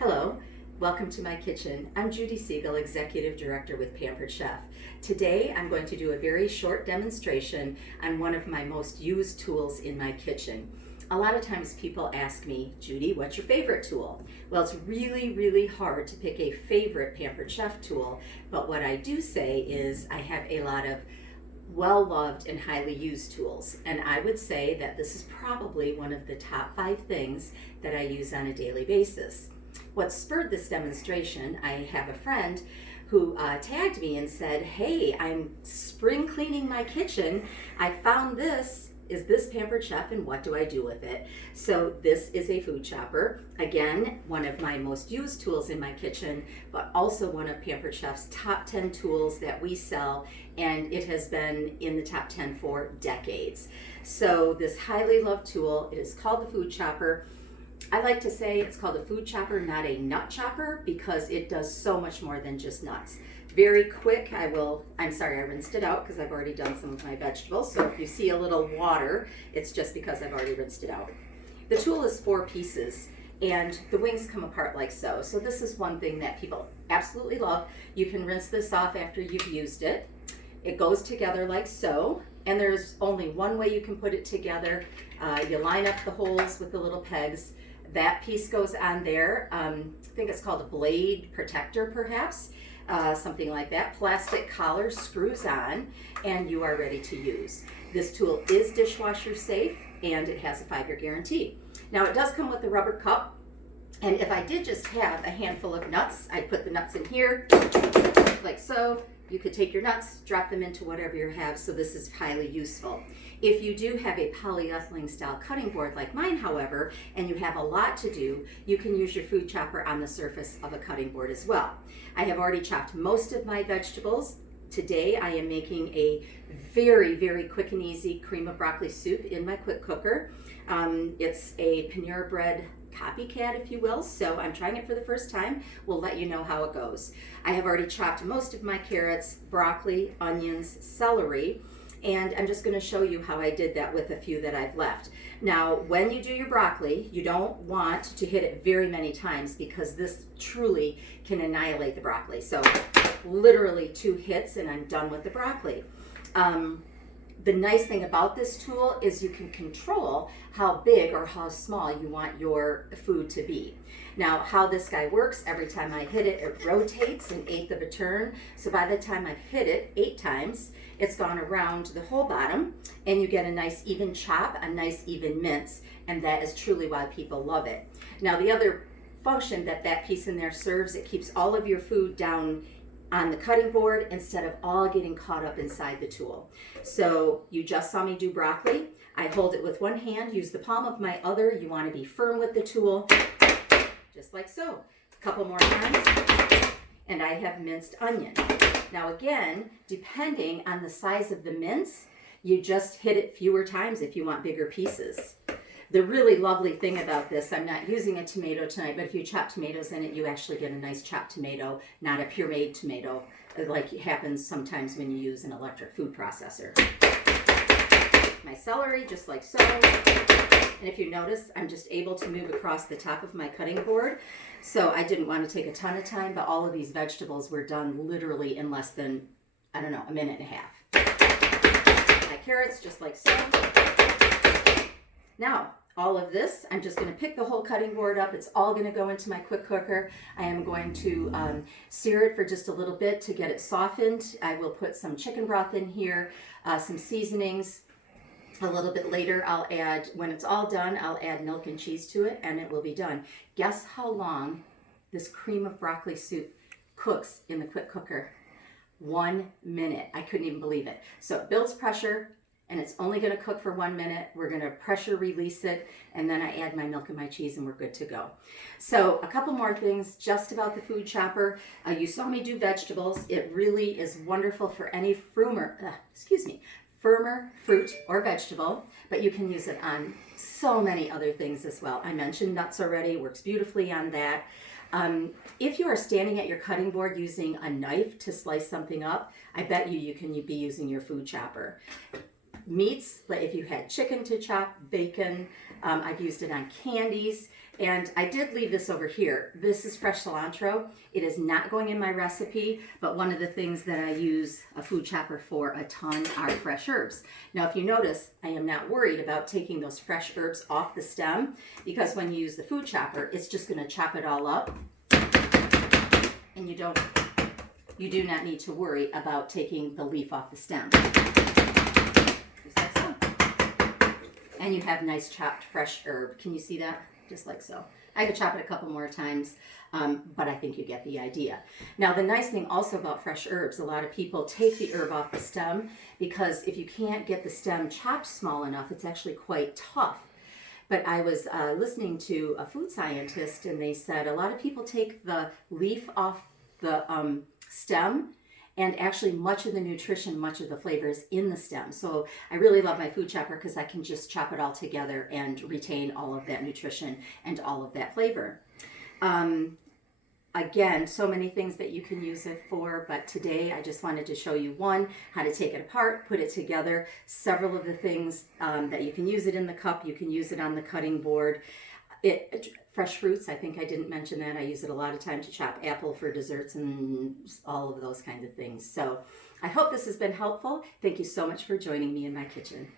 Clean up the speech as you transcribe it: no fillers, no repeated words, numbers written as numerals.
Hello, welcome to my kitchen. I'm Judy Siegel, Executive Director with Pampered Chef. Today I'm going to do a very short demonstration on one of my most used tools in my kitchen. A lot of times people ask me, Judy, what's your favorite tool? Well, it's really hard to pick a favorite Pampered Chef tool, but what I do say is I have a lot of well-loved and highly used tools, and I would say that this is probably one of the top 5 things that I use on a daily basis. What spurred this demonstration, I have a friend who tagged me and said, hey, I'm spring cleaning my kitchen. I found this. Is this Pampered Chef and what do I do with it? So this is a food chopper. Again, one of my most used tools in my kitchen, but also one of Pampered Chef's top 10 tools that we sell, and it has been in the top 10 for decades. So this highly loved tool, it is called the food chopper. I like to say it's called a food chopper, not a nut chopper, because it does so much more than just nuts. Very quick, I'm sorry, I rinsed it out because I've already done some of my vegetables. So if you see a little water, it's just because I've already rinsed it out. The tool is 4 pieces and the wings come apart like so. So this is one thing that people absolutely love. You can rinse this off after you've used it. It goes together like so, and there's only one way you can put it together. You line up the holes with the little pegs. That piece goes on there. I think it's called a blade protector perhaps, something like that. Plastic collar screws on and you are ready to use. This tool is dishwasher safe and it has a 5-year guarantee. Now it does come with a rubber cup, and if I did just have a handful of nuts, I'd put the nuts in here like so. You could take your nuts, drop them into whatever you have, so this is highly useful. If you do have a polyethylene style cutting board like mine, however, and you have a lot to do, you can use your food chopper on the surface of a cutting board as well. I have already chopped most of my vegetables. Today I am making a very quick and easy cream of broccoli soup in my quick cooker. It's a Panera Bread copycat, if you will, so I'm trying it for the first time. We'll let you know how it goes. I have already chopped most of my carrots, broccoli, onions, celery, and I'm just going to show you how I did that with a few that I've left. Now, when you do your broccoli, you don't want to hit it very many times because this truly can annihilate the broccoli. So literally 2 hits and I'm done with the broccoli. The nice thing about this tool is you can control how big or how small you want your food to be. Now, how this guy works, every time I hit it, it rotates 1/8 of a turn. So by the time I've hit it 8 times, it's gone around the whole bottom and you get a nice even chop, a nice even mince, and that is truly why people love it. Now, the other function that piece in there serves, it keeps all of your food down on the cutting board instead of all getting caught up inside the tool. So you just saw me do broccoli. I hold it with one hand, use the palm of my other. You want to be firm with the tool, just like so. A couple more times, and I have minced onion. Now again, depending on the size of the mince, you just hit it fewer times if you want bigger pieces. The really lovely thing about this, I'm not using a tomato tonight, but if you chop tomatoes in it, you actually get a nice chopped tomato, not a pureed tomato, like it happens sometimes when you use an electric food processor. My celery, just like so. And if you notice, I'm just able to move across the top of my cutting board. So I didn't want to take a ton of time, but all of these vegetables were done literally in less than, I don't know, a minute and a half. My carrots, just like so. Now, all of this, I'm just going to pick the whole cutting board up. It's all going to go into my quick cooker. I am going to sear it for just a little bit to get it softened. I will put some chicken broth in here, some seasonings. A little bit later, I'll add, when it's all done, I'll add milk and cheese to it, and it will be done. Guess how long this cream of broccoli soup cooks in the quick cooker? 1 minute. I couldn't even believe it. So it builds pressure, and it's only going to cook for 1 minute. We're going to pressure release it, and then I add my milk and my cheese, and we're good to go. So a couple more things just about the food chopper. You saw me do vegetables. It really is wonderful for any firmer fruit or vegetable, but you can use it on so many other things as well. I mentioned nuts already, works beautifully on that. If you are standing at your cutting board using a knife to slice something up, I bet you can be using your food chopper. Meats, like if you had chicken to chop, bacon, I've used it on candies. And I did leave this over here. This is fresh cilantro. It is not going in my recipe, but one of the things that I use a food chopper for a ton are fresh herbs. Now, if you notice, I am not worried about taking those fresh herbs off the stem, because when you use the food chopper, it's just gonna chop it all up. And you do not need to worry about taking the leaf off the stem. Just like so. And you have nice chopped fresh herb. Can you see that? Just like so. I could chop it a couple more times, but I think you get the idea. Now, the nice thing also about fresh herbs, a lot of people take the herb off the stem because if you can't get the stem chopped small enough, it's actually quite tough. But I was listening to a food scientist, and they said a lot of people take the leaf off the stem, and actually much of the nutrition, much of the flavor is in the stem. So I really love my food chopper because I can just chop it all together and retain all of that nutrition and all of that flavor. Again, so many things that you can use it for, but today I just wanted to show you one, how to take it apart, put it together, several of the things that you can use it in the cup, you can use it on the cutting board. Fresh fruits, I think I didn't mention that. I use it a lot of time to chop apple for desserts and all of those kinds of things. So I hope this has been helpful. Thank you so much for joining me in my kitchen.